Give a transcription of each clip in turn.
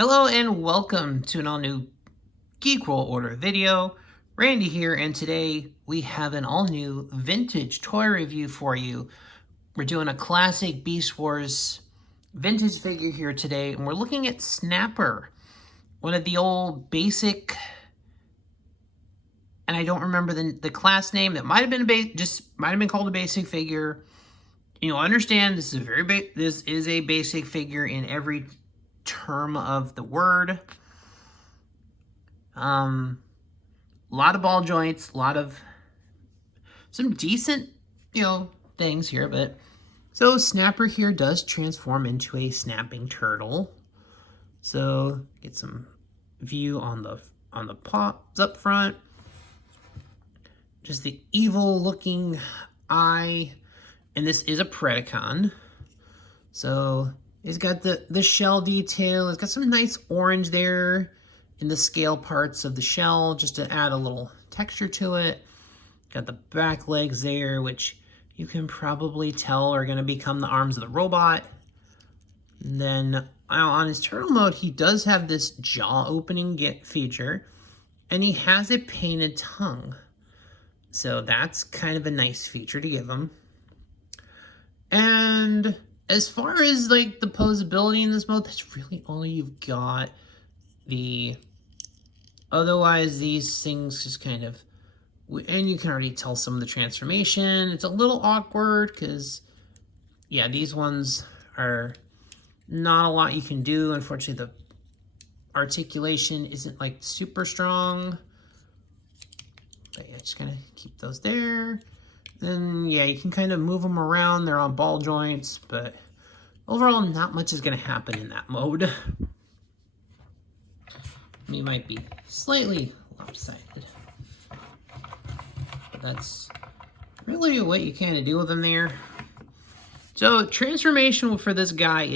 Hello and welcome to an all-new Geek Roll Order video. Randy here, and today we have an all-new vintage toy review for you. We're doing a classic Beast Wars vintage figure here today, and we're looking at Snapper, one of the old basic, and I don't remember the class name. That might have been might have been called a basic figure. You know, understand this is a basic figure in every term of the word. A lot of ball joints, a lot of some decent, things here, but so Snapper here does transform into a snapping turtle. So get some view on the paws up front. Just the evil looking eye, and this is a Predacon. So it's got the shell detail. It's got some nice orange there in the scale parts of the shell, just to add a little texture to it. Got the back legs there, which you can probably tell are going to become the arms of the robot. And then on his turtle mode, he does have this jaw opening feature, and he has a painted tongue. So that's kind of a nice feature to give him. And as far as like the posability in this mode, that's really all you've got. Otherwise, these things just kind of, and you can already tell some of the transformation. It's a little awkward because, yeah, these ones are not a lot you can do. Unfortunately, the articulation isn't like super strong. But yeah, just kind of keep those there. Then, yeah, you can kind of move them around. They're on ball joints, but overall, not much is going to happen in that mode. You might be slightly lopsided, but that's really what you kind of do with them there. So transformation for this guy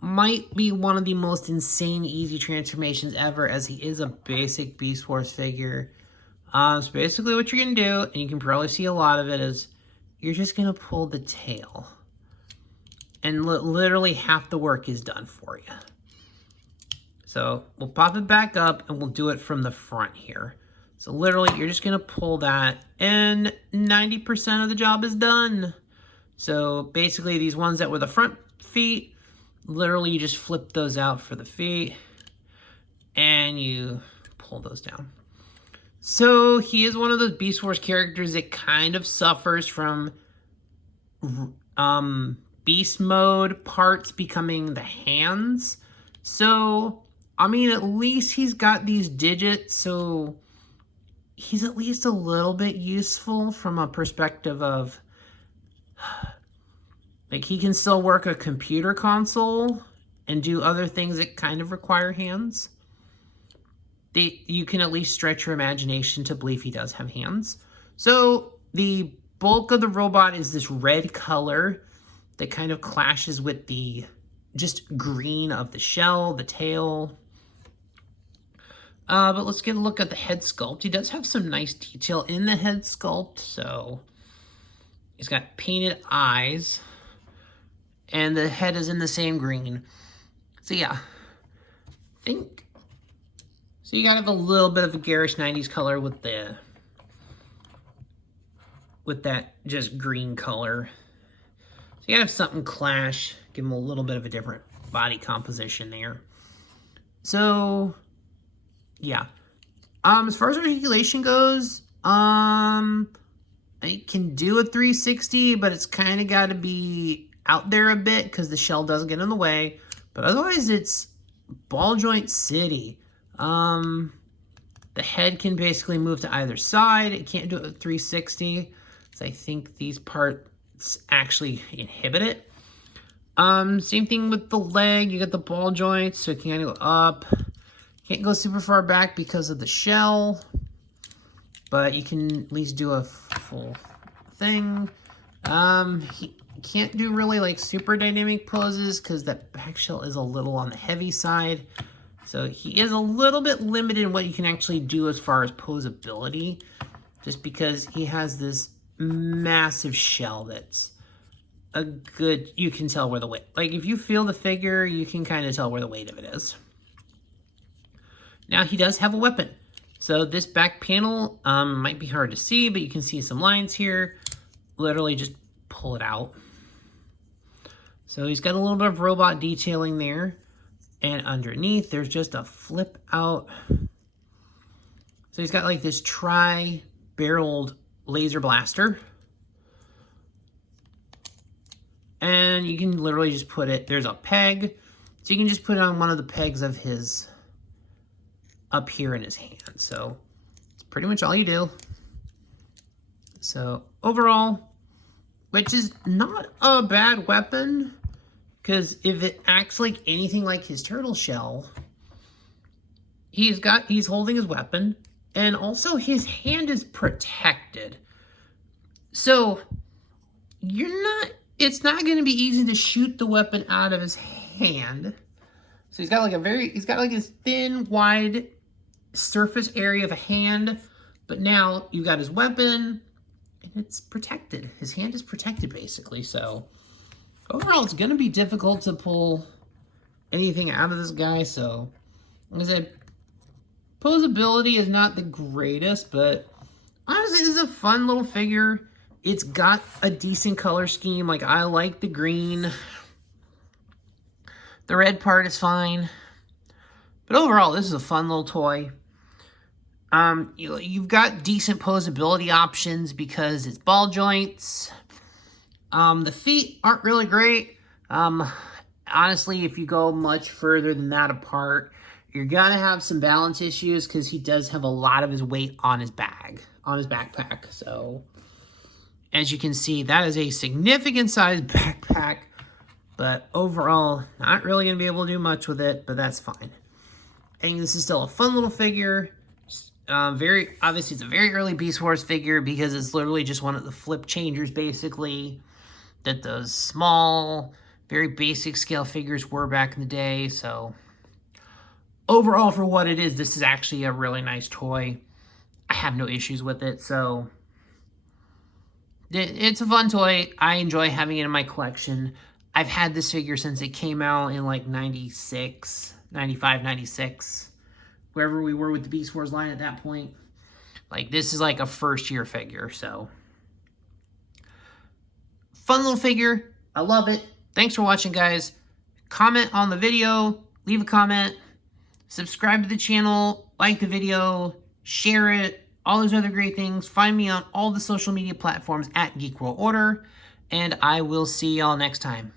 might be one of the most insane easy transformations ever, as he is a basic Beast Wars figure. So basically what you're going to do, and you can probably see a lot of it, is you're just going to pull the tail. And literally half the work is done for you. So we'll pop it back up and we'll do it from the front here. So literally you're just going to pull that and 90% of the job is done. So basically these ones that were the front feet, literally you just flip those out for the feet and you pull those down. So he is one of those Beast Wars characters that kind of suffers from beast mode parts becoming the hands. So I mean, at least he's got these digits, so he's at least a little bit useful from a perspective of, like, he can still work a computer console and do other things that kind of require hands. You can at least stretch your imagination to believe he does have hands. So the bulk of the robot is this red color that kind of clashes with the just green of the shell, the tail. But let's get a look at the head sculpt. He does have some nice detail in the head sculpt. So he's got painted eyes, and the head is in the same green. So yeah, so you gotta have a little bit of a garish 90s color with that just green color. So you gotta have something clash, give him a little bit of a different body composition there. So yeah. As far as articulation goes, I can do a 360, but it's kind of got to be out there a bit because the shell doesn't get in the way. But otherwise, it's ball joint city. The head can basically move to either side. It can't do it with 360, so I think these parts actually inhibit it. Same thing with the leg. You got the ball joints, so it can kind of go up. Can't go super far back because of the shell, but you can at least do a full thing. He can't do really like super dynamic poses because that back shell is a little on the heavy side. So he is a little bit limited in what you can actually do as far as posability, just because he has this massive shell that's you can tell where the weight, like if you feel the figure, you can kind of tell where the weight of it is. Now he does have a weapon. So this back panel might be hard to see, but you can see some lines here. Literally just pull it out. So he's got a little bit of robot detailing there. And underneath, there's just a flip out. So he's got like this tri-barreled laser blaster. And you can literally just put it, there's a peg. So you can just put it on one of the pegs of his, up here in his hand. So it's pretty much all you do. So overall, which is not a bad weapon, because if it acts like anything like his turtle shell, he's holding his weapon, and also his hand is protected. So it's not going to be easy to shoot the weapon out of his hand. So he's got like this thin, wide surface area of a hand, but now you've got his weapon, and it's protected. His hand is protected, basically, so overall, it's going to be difficult to pull anything out of this guy, so like I said, posability is not the greatest, but honestly, this is a fun little figure. It's got a decent color scheme. Like, I like the green. The red part is fine. But overall, this is a fun little toy. You've got decent posability options because it's ball joints. The feet aren't really great. Honestly, if you go much further than that apart, you're gonna have some balance issues because he does have a lot of his weight on his backpack. So, as you can see, that is a significant sized backpack, but overall, not really gonna be able to do much with it, but that's fine. I think this is still a fun little figure. Obviously, it's a very early Beast Wars figure because it's literally just one of the flip changers, basically, that those small, very basic scale figures were back in the day. So overall, for what it is, this is actually a really nice toy. I have no issues with it. So it's a fun toy. I enjoy having it in my collection. I've had this figure since it came out in like 96, 95, 96. Wherever we were with the Beast Wars line at that point. Like, this is like a first-year figure, so. Fun little figure. I love it. Thanks for watching, guys. Comment on the video. Leave a comment. Subscribe to the channel. Like the video. Share it. All those other great things. Find me on all the social media platforms at Geek World Order. And I will see y'all next time.